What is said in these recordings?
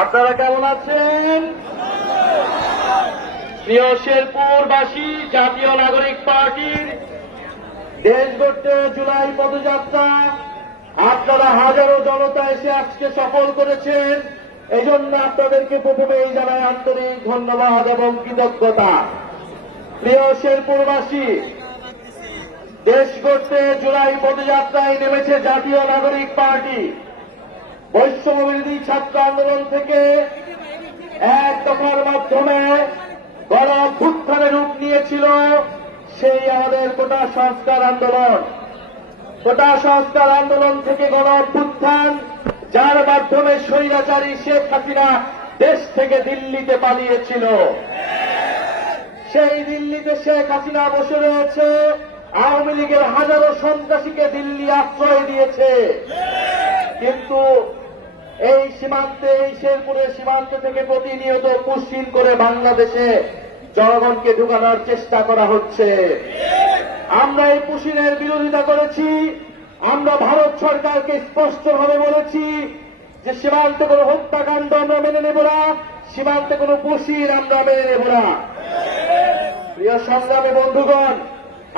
আপনারা কেমন আছেন? প্রিয় শেরপুরবাসী, জাতীয় নাগরিক পার্টির দেশ গড়তে জুলাই পদযাত্রা আপনারা হাজারো জনতা এসে আজকে সফল করেছেন। এই জন্য আপনাদেরকে প্রথমেই জানাই আন্তরিক ধন্যবাদ এবং কৃতজ্ঞতা। প্রিয় শেরপুরবাসী, দেশ গড়তে জুলাই পদযাত্রায় নেমেছে জাতীয় নাগরিক পার্টি। বৈষম্য বিরোধী ছাত্র আন্দোলন থেকে এক দফার মাধ্যমে গণ অভ্যুত্থানের রূপ নিয়েছিল সেই আমাদের কোটা সংস্কার আন্দোলন। কোটা সংস্কার আন্দোলন থেকে গণ অভ্যুত্থান, যার মাধ্যমে স্বৈরাচারী শেখ হাসিনা দেশ থেকে দিল্লিতে পালিয়েছিল। সেই দিল্লিতে শেখ হাসিনা বসে রয়েছে, আওয়ামী লীগের হাজারো সন্ত্রাসীকে দিল্লি আশ্রয় দিয়েছে। কিন্তু এই সীমান্তে, এই শেরপুরের সীমান্ত থেকে প্রতিনিয়ত পুষ্টিন করে বাংলাদেশে জনগণকে ঢুকানোর চেষ্টা করা হচ্ছে। আমরা এই পুশিনের বিরোধিতা করেছি, আমরা ভারত সরকারকে স্পষ্টভাবে বলেছি যে সীমান্তে কোনো হত্যাকাণ্ড আমরা মেনে নেব না, সীমান্তে কোনো পুশির আমরা মেনে নেব না। প্রিয় সংগ্রামী বন্ধুগণ,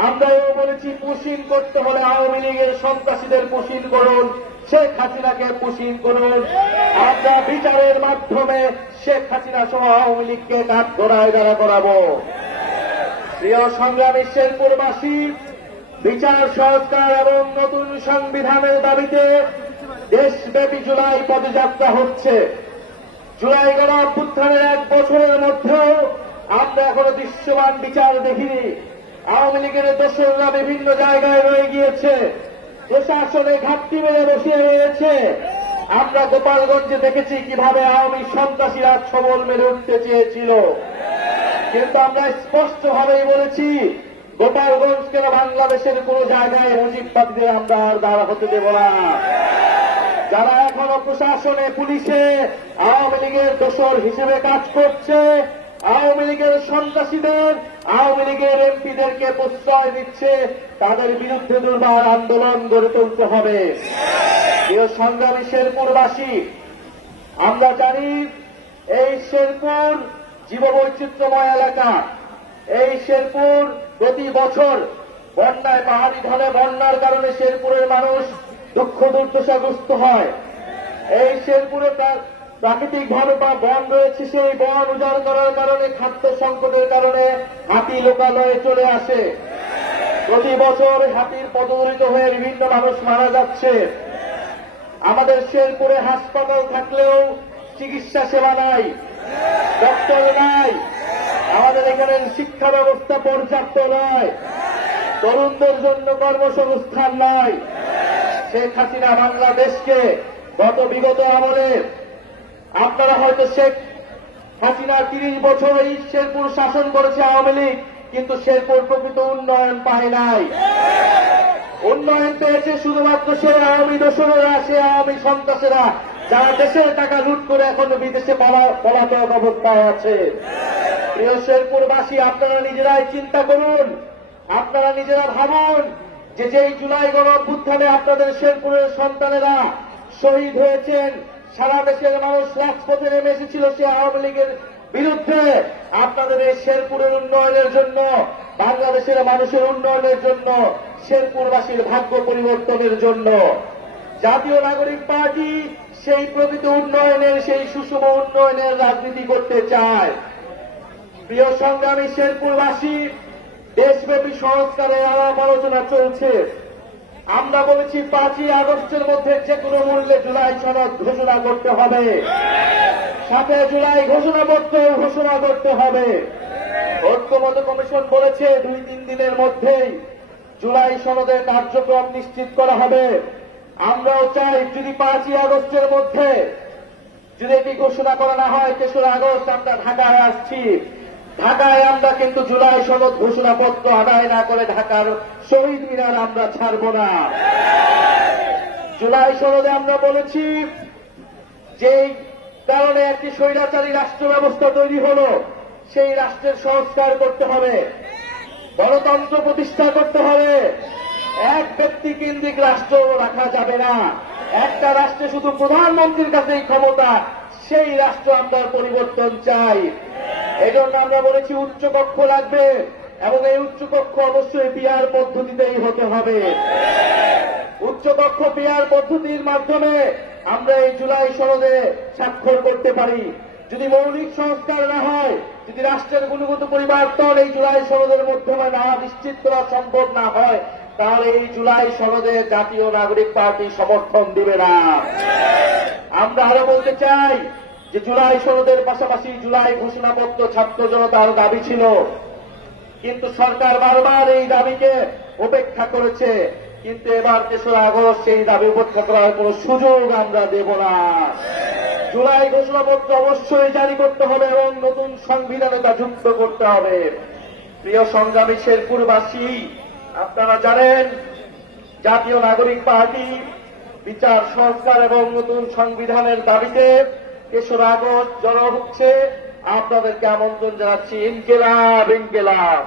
আমরা এও বলেছি পুশিন করতে হলে আওয়ামী লীগের সন্ত্রাসীদের পুশিন করুন শেখ হাসিনাকে পুশিন করুন। আমরা বিচারের মাধ্যমে শেখ হাসিনা সহ আওয়ামী লীগকে কাঠ ধরায় দাঁড়া করাবো। প্রিয় সংগ্রামী শেরপুরবাসী, বিচার সংস্কার এবং নতুন সংবিধানের দাবিতে দেশব্যাপী জুলাই পদযাত্রা হচ্ছে। জুলাই গণ অভ্যুত্থানের এক বছরের মধ্যেও আমরা এখনও দৃশ্যমান বিচার দেখিনি। আওয়ামী লীগের দোসররা বিভিন্ন জায়গায় রয়ে গিয়েছে। প্রশাসনে ঘাটতি মেরে বসিয়ে রয়েছে। আমরা গোপালগঞ্জে দেখেছি কীভাবে আওয়ামী সন্ত্রাসীরা ছবল মেরে উঠতে চেয়েছিল। কিন্তু আমরা স্পষ্ট ভাবেই বলেছি, গোপালগঞ্জ কেন বাংলাদেশের কোন জায়গায় মুজিববাদীদের আমরা আর দাঁড়া হতে দেব না। যারা এখনও প্রশাসনে, পুলিশে, আওয়ামী লীগের দোসর হিসেবে কাজ করছে আওয়ামী লীগের সন্ত্রাসীদের, আওয়ামী লীগের এমপিদেরকে প্রশ্রয় দিচ্ছে, তাদের বিরুদ্ধে দুর্বার আন্দোলন গড়ে তুলতে হবে। প্রিয় সংগ্রামী শেরপুরবাসী, আমরা জানি এই শেরপুর জীববৈচিত্র্যময় এলাকা। এই শেরপুর প্রতি বছর বন্যায় পাহাড়ি ঢলে বন্যার কারণে শেরপুরের মানুষ দুঃখ দুর্দশাগ্রস্ত হয়। এই শেরপুরে তার প্রাকৃতিক ভাবে বা বন রয়েছে, সেই বন উজাড় করার কারণে খাদ্য সংকটের কারণে হাতি লোকালয়ে চলে আসে। প্রতি বছর হাতির পদদলিত হয়ে বিভিন্ন মানুষ মারা যাচ্ছে। আমাদের শেরপুরে হাসপাতাল থাকলেও চিকিৎসা সেবা নাই, ডক্টর নাই। আমাদের এখানে শিক্ষা ব্যবস্থা পর্যাপ্ত নয়, তরুণদের জন্য কর্মসংস্থান নাই। শেখ হাসিনা বাংলাদেশকে গত বিগত আমলে আপনারা হয়তো শেখ হাসিনা তিরিশ বছর এই শেরপুর শাসন করেছে আওয়ামী লীগ, কিন্তু শেরপুর প্রকৃত উন্নয়ন পায় নাই। উন্নয়ন পেয়েছে শুধুমাত্র সে আওয়ামী দোসরেরা সে আওয়ামী সন্ত্রাসেরা, যারা দেশের টাকা লুট করে এখনও বিদেশে পলা- পলাতক অবস্থায় আছে। প্রিয় শেরপুরবাসী, আপনারা নিজেরাই চিন্তা করুন, আপনারা নিজেরা ভাবুন যে যেই জুলাই গণ অভ্যুত্থানে আপনাদের শেরপুরের সন্তানেরা শহীদ হয়েছেন সারা দেশের মানুষ রাজপথে নেমে এসেছিল সে আওয়ামী লীগের বিরুদ্ধে, আপনাদের এই শেরপুরের উন্নয়নের জন্য, বাংলাদেশের মানুষের উন্নয়নের জন্য, শেরপুরবাসীর ভাগ্য পরিবর্তনের জন্য। জাতীয় নাগরিক পার্টি সেই প্রকৃত উন্নয়নের, সেই সুষম উন্নয়নের রাজনীতি করতে চায়। প্রিয় সংগ্রামী শেরপুরবাসী, দেশব্যাপী সংস্কারের আলাপ আলোচনা চলছে। আমরা বলেছি পাঁচই আগস্টের মধ্যে যে কোনো মূল্যে জুলাই সনদ ঘোষণা করতে হবে। সাথে জুলাই ঘোষণাপত্র ঘোষণা করতে হবে। ঐক্যমত কমিশন বলেছে দুই তিন দিনের মধ্যেই জুলাই সনদের কার্যক্রম নিশ্চিত করা হবে। আমরাও চাই যদি পাঁচই আগস্টের মধ্যে যদি এটি ঘোষণা করা না হয়, তেসরা আগস্ট আমরা ঢাকায় আসছি। ঢাকায় আমরা কিন্তু জুলাই সনদ ঘোষণাপত্র আদায় না করে ঢাকার শহীদ মিনার আমরা ছাড়ব না। জুলাই সনদে আমরা বলেছি যেই কারণে একটি স্বৈরাচারী রাষ্ট্র ব্যবস্থা তৈরি হলো, সেই রাষ্ট্রের সংস্কার করতে হবে, গণতন্ত্র প্রতিষ্ঠা করতে হবে। এক ব্যক্তি কেন্দ্রিক রাষ্ট্র রাখা যাবে না। একটা রাষ্ট্রে শুধু প্রধানমন্ত্রীর কাছেই ক্ষমতা, সেই রাষ্ট্র আমরা পরিবর্তন চাই। এই জন্য আমরা বলেছি উচ্চকক্ষ লাগবে এবং এই উচ্চকক্ষ অবশ্যই বিয়ার পদ্ধতিতেই হতে হবে। উচ্চকক্ষ বিয়ার পদ্ধতির মাধ্যমে আমরা এই জুলাই সনদে স্বাক্ষর করতে পারি। যদি মৌলিক সংস্কার না হয়, যদি রাষ্ট্রের গুণগত পরিবর্তন এই জুলাই সনদের মাধ্যমে না নিশ্চিত করা সম্ভব না হয়, তাহলে এই জুলাই সনদে জাতীয় নাগরিক পার্টি সমর্থন দিবে না। আমরা আরও বলতে চাই যে জুলাই সনদের পাশাপাশি জুলাই ঘোষণাপত্র ছাত্র জনতার দাবি ছিল। কিন্তু সরকার বারবার এই দাবিকে উপেক্ষা করেছে। কিন্তু এবার তেসরা আগস্ট সেই দাবি উপেক্ষা করার কোন সুযোগ আমরা দেব না। জুলাই ঘোষণাপত্র অবশ্যই জারি করতে হবে এবং নতুন সংবিধানে তা যুক্ত করতে হবে। প্রিয় সংগ্রামী শেরপুরবাসী, আপনারা জানেন, জাতীয় নাগরিক পার্টি, বিচার সংস্কার এবং নতুন সংবিধানের দাবিতে তেসরা আগস্ট জড়ো হচ্ছে। আপনাদেরকে আমন্ত্রণ জানাচ্ছি ইনকেলাব ইনকেলাব।